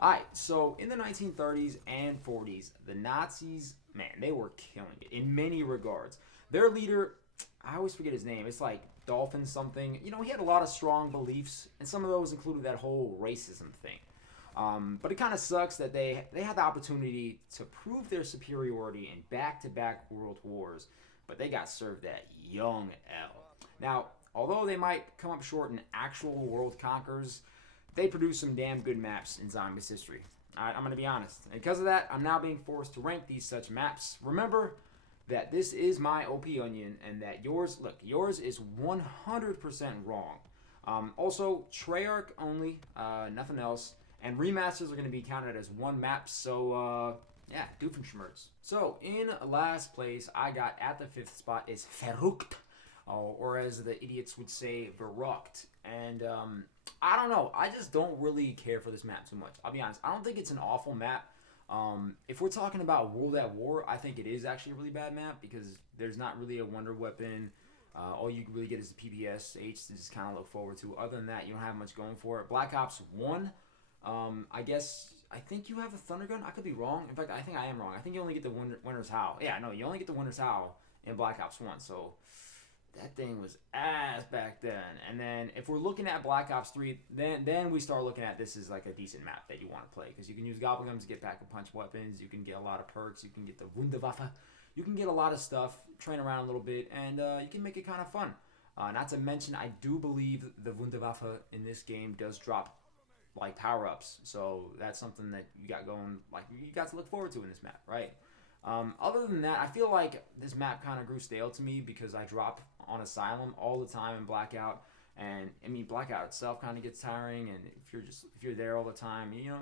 Alright, so in the 1930s and 40s, the Nazis, man, they were killing it in many regards. Their leader, I always forget his name, it's like Dolphin something. You know, he had a lot of strong beliefs, and some of those included that whole racism thing. But it kind of sucks that they had the opportunity to prove their superiority in back-to-back world wars, but they got served that young L. Now, although they might come up short in actual world conquerors, they produced some damn good maps in Zombies history. I'm going to be honest. And because of that, I'm now being forced to rank these such maps. Remember that this is my OP Onion and that yours is 100% wrong. Also, Treyarch only, nothing else. And remasters are going to be counted as one map, so yeah, Doofenshmirtz. So, in last place, I got at the 5th spot is Verrucht, or as the idiots would say, Verrucht. And I don't know, I just don't really care for this map too much. I'll be honest, I don't think it's an awful map. If we're talking about World at War, I think it is actually a really bad map because there's not really a wonder weapon. All you really get is the PPSH to just kind of look forward to. Other than that, you don't have much going for it. Black Ops 1, I think you have a Thunder Gun. I could be wrong. In fact, I think I am wrong. I think you only get the Winter's Howl. Yeah, no, you only get the Winter's Howl in Black Ops 1. So that thing was ass back then. And then if we're looking at Black Ops 3, then we start looking at this as like a decent map that you want to play. Because you can use Gobblegums to get pack-a-punch weapons. You can get a lot of perks. You can get the Wunderwaffe. You can get a lot of stuff, train around a little bit, and you can make it kind of fun. Not to mention, I do believe the Wunderwaffe in this game does drop like power-ups, so that's something that you got going, like you got to look forward to in this map, right? Other than that, I feel like this map kind of grew stale to me because I drop on Asylum all the time in Blackout, and I mean Blackout itself kind of gets tiring, and if you're there all the time, you know,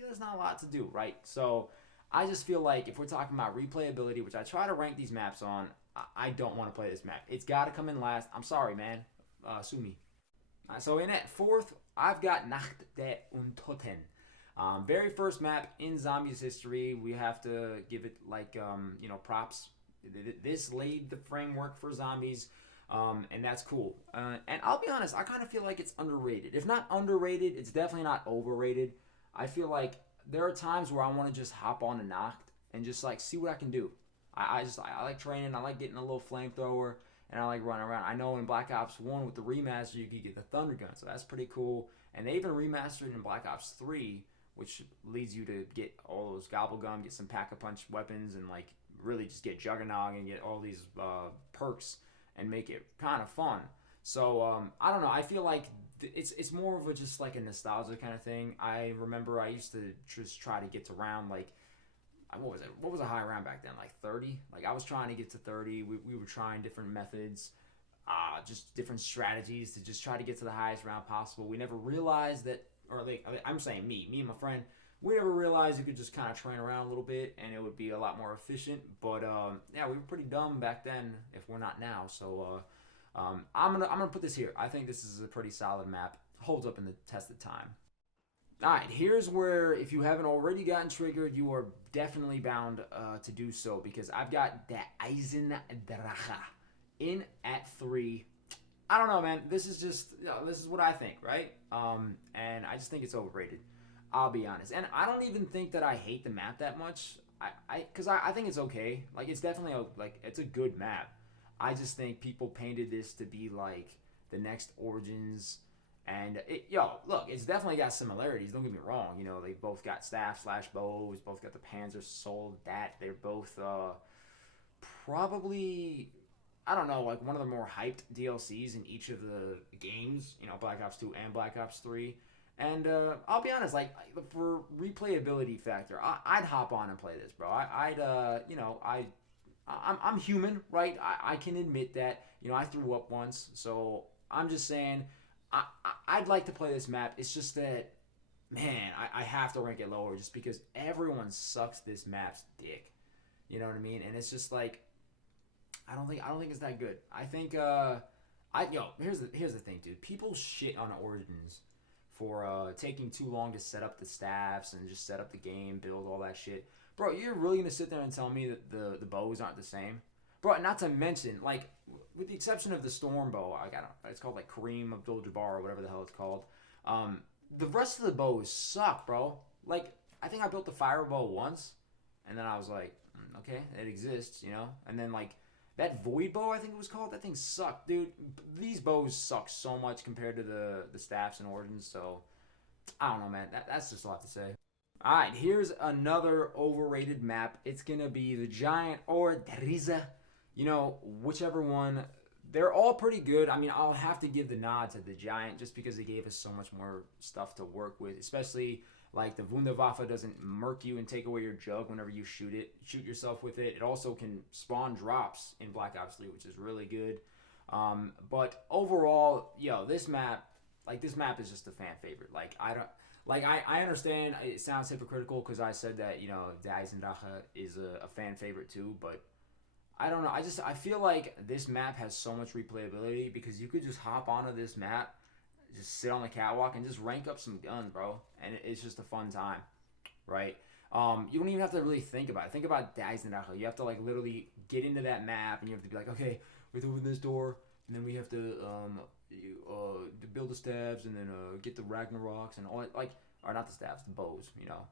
there's not a lot to do, right? So I just feel like if we're talking about replayability, which I try to rank these maps on, I don't want to play this map. It's got to come in last. I'm sorry, man. Sue me. So in at 4th, I've got Nacht der Untoten. Very first map in Zombies history. We have to give it like props. This laid the framework for Zombies, and that's cool. And I'll be honest, I kind of feel like it's underrated. If not underrated, it's definitely not overrated. I feel like there are times where I want to just hop on a Nacht and just like see what I can do. I like training. I like getting a little flamethrower. And I like running around. I know in Black Ops 1 with the remaster, you could get the Thunder Gun, so that's pretty cool. And they even remastered in Black Ops 3, which leads you to get all those Gobblegum, get some Pack-a-Punch weapons, and like really just get Juggernog and get all these perks and make it kind of fun. So I don't know. I feel like it's more of a just like a nostalgia kind of thing. I remember I used to just try to get to round like, what was it? What was a high round back then? Like 30? Like I was trying to get to 30. We were trying different methods, just different strategies to just try to get to the highest round possible. We never realized that, or like I'm saying me and my friend, we never realized you could just kind of train around a little bit and it would be a lot more efficient. But yeah, we were pretty dumb back then if we're not now. So I'm gonna put this here. I think this is a pretty solid map. Holds up in the test of time. Alright, here's where, if you haven't already gotten triggered, you are definitely bound to do so, because I've got the Eisendrache in at 3. I don't know, man. This is just, this is what I think, right? And I just think it's overrated. I'll be honest. And I don't even think that I hate the map that much. Because I think it's okay. Like, it's definitely, it's a good map. I just think people painted this to be, like, the next Origins. And, look, it's definitely got similarities. Don't get me wrong. You know, they both got staff / bows. Both got the Panzer Soldat. They're both probably, I don't know, like one of the more hyped DLCs in each of the games. You know, Black Ops 2 and Black Ops 3. And I'll be honest, like, for replayability factor, I'd hop on and play this, bro. I'm human, right? I can admit that. You know, I threw up once. So I'm just saying, I'd like to play this map. It's just that, man, I have to rank it lower just because everyone sucks this map's dick. You know what I mean? And it's just like, I don't think it's that good. I think here's the thing, dude. People shit on Origins for taking too long to set up the staffs and just set up the game, build all that shit. Bro, you're really gonna sit there and tell me that the bows aren't the same? Bro, not to mention, like, with the exception of the Storm Bow, it's called like Kareem Abdul-Jabbar or whatever the hell it's called. The rest of the bows suck, bro. Like, I think I built the fireball once, and then I was like, okay, it exists, you know? And then, like, that void bow, I think it was called, that thing sucked, dude. These bows suck so much compared to the staffs and origins, so I don't know, man. That's just a lot to say. All right, here's another overrated map. It's gonna be the Giant or Deriza. You know, whichever one. They're all pretty good. I mean, I'll have to give the nod to the Giant just because they gave us so much more stuff to work with. Especially like the Wunderwaffe doesn't murk you and take away your jug whenever you shoot yourself with it. It also can spawn drops in Black Ops 3, which is really good. But overall, yo, this map is just a fan favorite. Like I don't. Like I understand it sounds hypocritical because I said that the Eisendrache is a fan favorite too, but I don't know. I feel like this map has so much replayability because you could just hop onto this map, just sit on the catwalk and just rank up some guns, bro, and it's just a fun time, right? You don't even have to really think about it. Think about the Eisendrache. You have to like literally get into that map and you have to be like, okay, we have to open this door and then we have to build the stabs and then get the Ragnaroks and all that, like, or not the stabs, the bows, you know.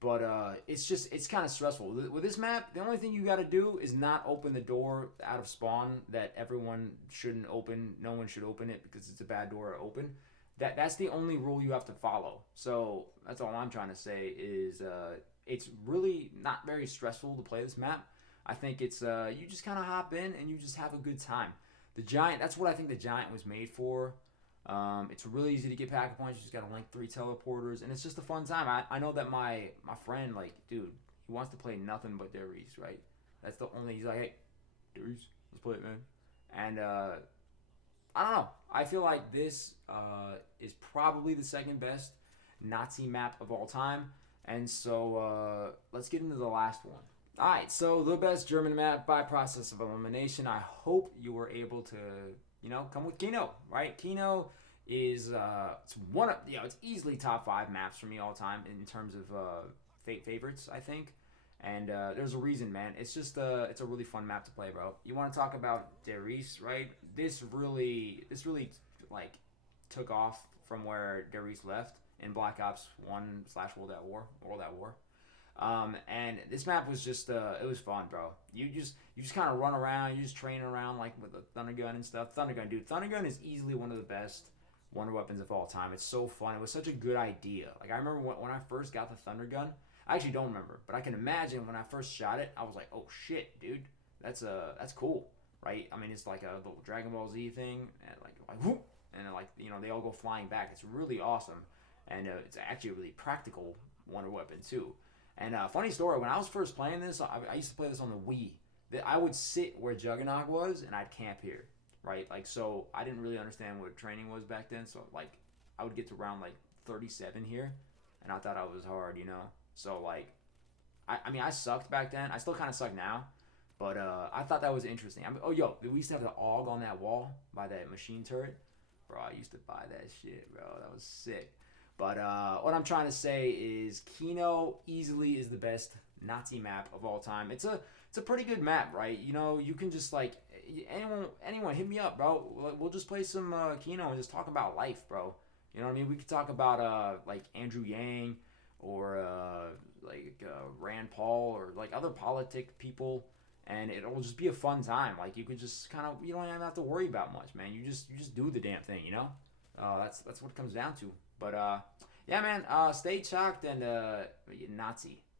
But it's kind of stressful with this map. The only thing you got to do is not open the door out of spawn that everyone shouldn't open. No one should open it because it's a bad door to open. That's the only rule you have to follow. So that's all I'm trying to say is it's really not very stressful to play this map. I think it's you just kind of hop in and you just have a good time. The Giant, that's what I think the Giant was made for. It's really easy to get pack points. You just got to link 3 teleporters, and it's just a fun time. I know that my friend, like, dude, he wants to play nothing but Darius, right? That's the only. He's like, hey, Darius, let's play it, man. And I don't know. I feel like this is probably the second best Nazi map of all time. And so let's get into the last one. Alright, so the best German map by process of elimination. I hope you were able to, come with Kino, right? Kino is it's easily top 5 maps for me all time in terms of favorites, I think. And there's a reason, man. It's just it's a really fun map to play, bro. You want to talk about Darius, right? This really like took off from where Darius left in Black Ops 1/World at War. And this map was just it was fun, bro. You just kind of run around, you just train around like with the thunder gun and stuff. Thunder gun is easily one of the best wonder weapons of all time. It's so fun. It was such a good idea. Like I remember when I first got the thunder gun. I actually don't remember, but I can imagine when I first shot it, I was like, "Oh shit, dude, that's cool, right?" I mean, it's like a little Dragon Ball Z thing, and like whoop, and then, like they all go flying back. It's really awesome, and it's actually a really practical wonder weapon too. And funny story, when I was first playing this, I used to play this on the Wii. I would sit where Juggernog was, and I'd camp here, right? Like so, I didn't really understand what training was back then. So like, I would get to round like 37 here, and I thought I was hard, So like, I mean I sucked back then. I still kind of suck now, but I thought that was interesting. I mean, we used to have the AUG on that wall by that machine turret, bro. I used to buy that shit, bro. That was sick. But what I'm trying to say is Kino easily is the best Nazi map of all time. It's a pretty good map, right? You can just like anyone hit me up, bro. We'll just play some Kino and just talk about life, bro. You know what I mean? We could talk about like Andrew Yang or Rand Paul or like other politic people, and it'll just be a fun time. Like you could just kind of you don't even have to worry about much, man. You just do the damn thing, That's what it comes down to. But yeah, man, stay chalked and Nazi.